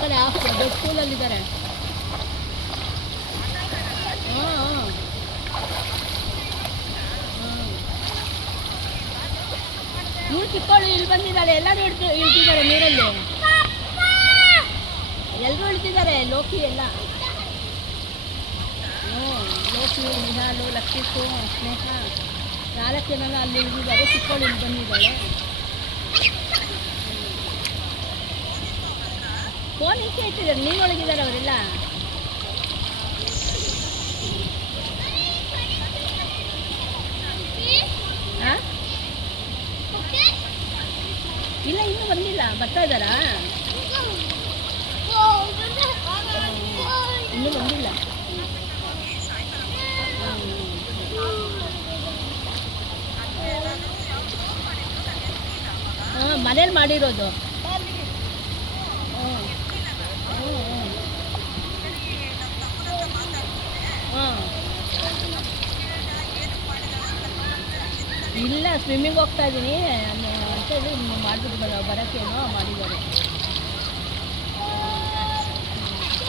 ಕಡೆ ದೊಡ್ಡ ಸ್ಕೂಲಲ್ಲಿದ್ದಾರೆ. ಹಾಂ ಇವ್ರು ಚಿಕ್ಕವಳು ಇಲ್ಲಿ ಬಂದಿದ್ದಾರೆ. ಎಲ್ಲರೂ ಇಳ್ತಿದ್ದಾರೆ ನೀರಲ್ಲಿ. ಎಲ್ಲರೂ ಇಳ್ತಿದ್ದಾರೆ. ಲೋಕಿ ಎಲ್ಲ. ಲೋಕಿ, ನಿಹಾಲು, ಲಕ್ಷಿಸು, ಸ್ನೇಹ 4 ಜನ ಅಲ್ಲಿ ಇಳಿದಿದ್ದಾರೆ. ಚಿಕ್ಕವಳು ಇಲ್ಲಿ ಬಂದಿದ್ದಾಳೆ. ಫೋನ್ ಈಚೆ ಇಟ್ಟಿದ್ದಾರೆ. ನೀರೊಳಗಿದ್ದಾರೆ ಅವರೆಲ್ಲ. ಹಾಂ ಇಲ್ಲ, ಇನ್ನೂ ಬಂದಿಲ್ಲ. ಬರ್ತಾ ಇದ್ದಾರಾ? ಇನ್ನೂ ಬಂದಿಲ್ಲ. ಹಾಂ ಮನೇಲಿ ಮಾಡಿರೋದು. ಹಾಂ ಇಲ್ಲ, ಸ್ವಿಮ್ಮಿಂಗ್ ಹೋಗ್ತಾ ಇದ್ದೀನಿ ಅಂತ ಹೇಳಿ ಮಾಡಿಬಿಟ್ಟು ಬರೋಕ್ಕೇನೋ ಮಾಡಿದ್ದಾರೆ.